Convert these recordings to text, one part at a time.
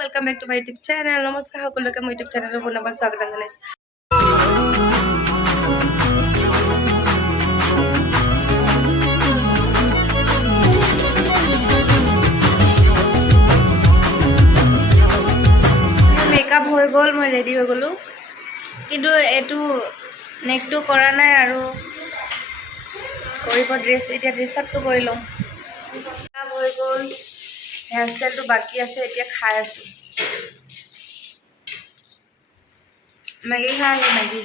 Welcome back to my YouTube channel. Namaskar সকলোকে মোৰ YouTube channel বনাবা স্বাগতম জনাইছো। মেকআপ হৈ গ'ল, মই ৰেডি হৈ গ'লো, কিন্তু এটো নেকটো কৰা নাই আৰু কৰিব ড্ৰেছ এতিয়া ড্ৰেছ আপটো কৰি লম। মেকআপ হৈ গ'ল, হেয়াৰ ষ্টাইলটো বাকি আছে, এতিয়া খাই আছো মেগী খাই আছো মেগী।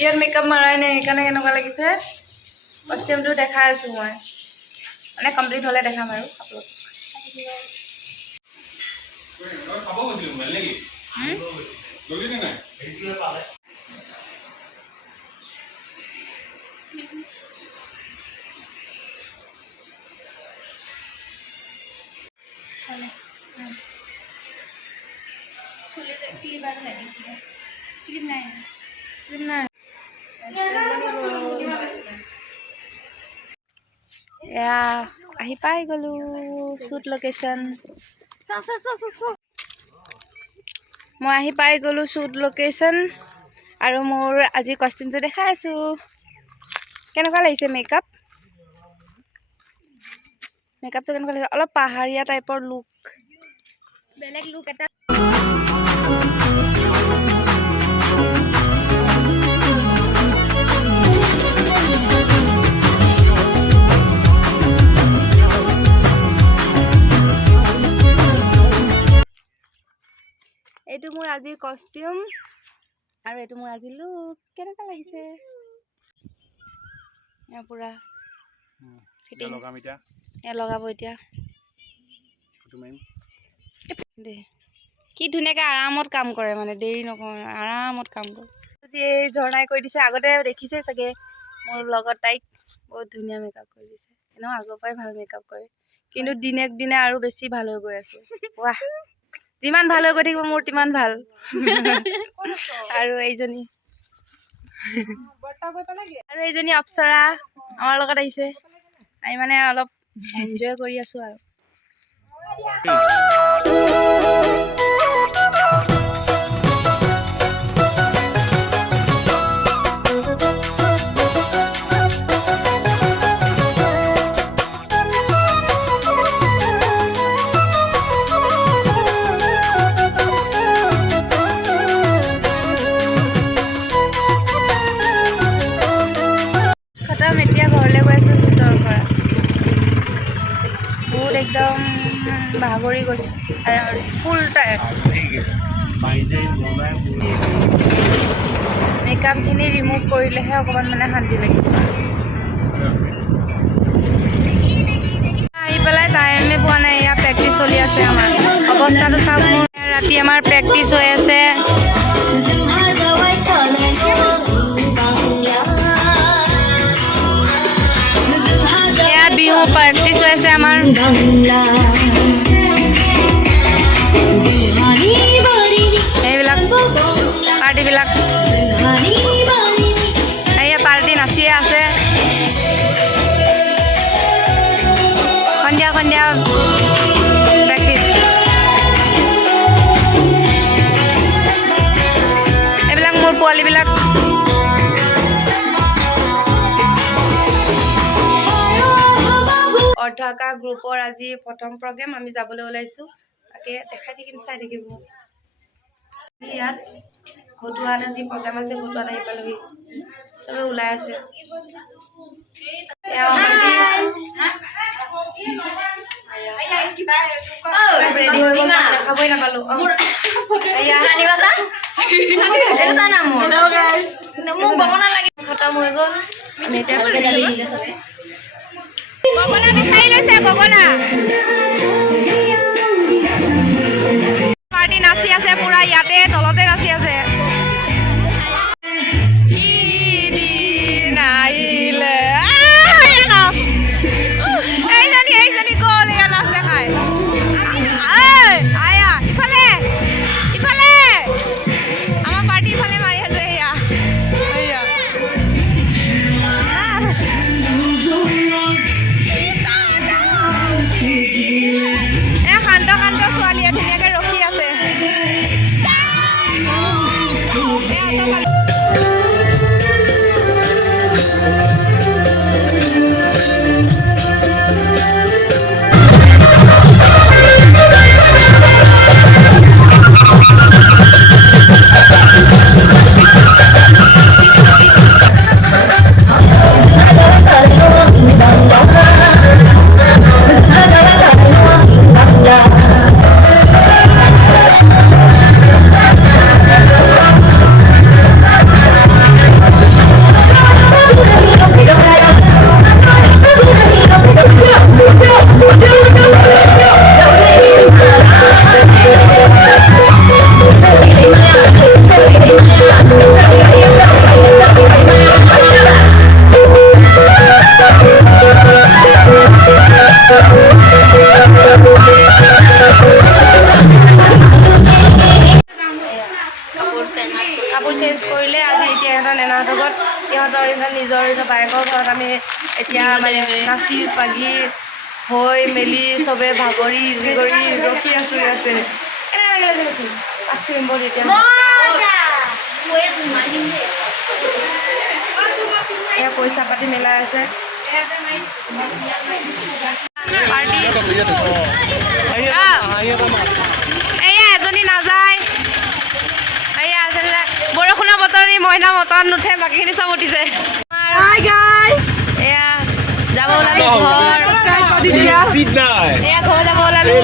ইয়াত মেকআপ মাৰাই নাই সেইকাৰণে কেনেকুৱা লাগিছে কষ্টিউমটো দেখাই আছো মই, মানে কমপ্লিট হ'লে দেখাম আৰু আপলোড। আহি পাই গ'লো শ্বুট লোকেশ্যন। মই আহি পাই গ'লো শ্বুট লোকেশ্যন আৰু মোৰ আজি কষ্টিউমটো দেখাই আছো। কেনেকুৱা লাগিছে মেকআপ? মেকআপটো কেনেকুৱা লাগিছে? অলপ পাহাৰীয়া টাইপৰ লুক, বেলেগ লুক এটা। এইটো মোৰ আজিৰ কষ্টিউম আৰু এইটো মোৰ আজিৰ লুক। কেনেকুৱা লাগিছে? পুৰা ফিটিং লগাব এতিয়া দে। কি ধুনীয়াকৈ আৰামত কাম কৰে, মানে দেৰি নকৰে, আৰামত কাম কৰে। আজি এই ঝৰ্ণাই কৰি দিছে, আগতে দেখিছে চাগে মোৰ লগত, তাইক বহুত ধুনীয়া মেকআপ কৰি দিছে। এনেও আগৰ পৰাই ভাল মেকআপ কৰে, কিন্তু দিনে দিনে আৰু বেছি ভাল হৈ গৈ আছে। ৱাহ, যিমান ভাল হৈ গৈ থাকিব মোৰ তিমান ভাল। আৰু এইজনী অপ্সৰা আমাৰ লগত আহিছে, আমি মানে অলপ এনজয় কৰি আছো আৰু। এতিয়া ঘৰলৈ গৈ আছো শ্বুটৰ পৰা, বহুত একদম ভাগৰি গৈছো, ফুল টায়াৰ্ড। মেকআপখিনি ৰিমুভ কৰিলেহে অকণমান মানে শান্তি লাগিব। আহি পেলাই টাইমে পোৱা নাই, এয়া প্ৰেক্টিচ চলি আছে আমাৰ। অৱস্থাটো চাওক মোৰ, ৰাতি আমাৰ প্ৰেক্টিচ হৈ আছে। বিহু প্ৰেক্টিচ হৈ আছে আমাৰ। এইবিলাক পাৰ্টিবিলাক, এইয়া পাৰ্টি নাচিয়ে আছে। সন্ধিয়া সন্ধিয়া প্ৰেক্টিচ। এইবিলাক মোৰ পোৱালীবিলাক। অৰ্ধকা গ্ৰুপৰ আজি প্ৰথম প্ৰগ্ৰেম, আমি যাবলৈ ওলাইছোঁ, তাকে দেখাই থাকিম, চাই থাকিব। ইয়াত ঘটুৱাত আজি প্ৰগ্ৰেম আছে, ঘটুৱাত আহি পালোহি, চবে ওলাই আছে। দেখাবই নাপালো। খতম হৈ গ'ল, আমি এতিয়া গগনা বিচাৰি লৈছে। গগনা পাৰ্টি নাচি আছে পুৰা, ইয়াতে তলতে নাচি আছে। এইজনী গ'ল, এয়া নাচ দেখাই। আয়া ইফালে ইফালে, আমাৰ পাৰ্টি ইফালে মাৰি আছে। এয়া Yeah. খুৰাহঁতৰ নিজৰ বায়েকৰ ঘৰত আমি এতিয়া মানে নাচি বাগি হৈ মেলি চবে ভাগৰি জিগৰি ৰখি আছোঁ ইয়াতে। এয়া পইচা পাতি মিলাই আছে পাৰ্টি। এয়া এজনী নাযায়, এয়া বৰষুণৰ বতৰ মইনা মতন নুঠে, বাকীখিনি চব উঠিছে। এয়া যাব ওলালো ঘৰ, এয়া চব যাব ওলালো।